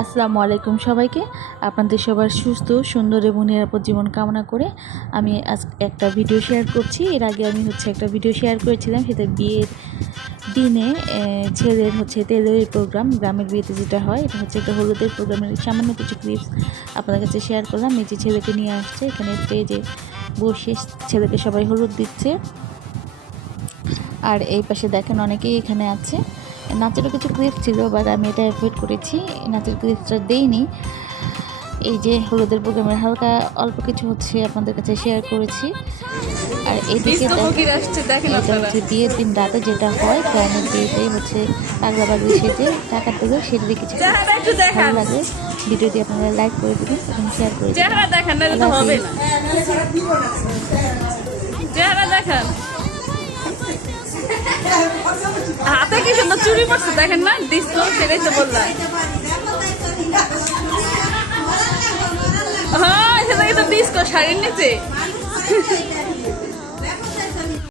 আসসালামু আলাইকুম সবাইকে। আপনাদের সবার সুস্থ সুন্দর এবং নিরাপদ জীবন কামনা করে আমি আজ একটা ভিডিও শেয়ার করছি। এর আগে আমি একটা ভিডিও শেয়ার করেছিলাম, সেটা বিয়ের দিনে ছেলের তেলের প্রোগ্রাম, গ্রামের বিয়েতে যেটা হয়, এটা একটা হলুদের প্রোগ্রামের সামান্য কিছু ক্লিপস আপনাদের কাছে শেয়ার করলাম। এই যে ছেলেকে নিয়ে আসছে এখানে স্টেজে বসে, ছেলেকে সবাই হলুদ দিচ্ছে। আর এই পাশে দেখেন অনেকেই এখানে আছে। নাচেরও কিছু ক্লিপ ছিল, বাট আমি এটা অ্যাভয়েড করেছি, নাচের ক্লিপসটা দেইনি। এই যে হলুদের প্রোগ্রামের হালকা অল্প কিছু আপনাদের কাছে শেয়ার করেছি। আর এদিকে দেখেন, এটা বিয়ের দিন রাতে যেটা হয়, গ্রামের বিয়েতে পাগলা পাগলি সেজে টাকা দেবে, সেটা কিছু ভালো লাগে। ভিডিওটি আপনারা লাইক করে দেবেন এবং শেয়ার করে দেবেন। হাতে কি সুন্দর চুরি পড়ছে দেখেন না, ডিস্কো সেটাই তো বললাম। হ্যাঁ সেটা তো ডিস্কো শাড়ির নিচে।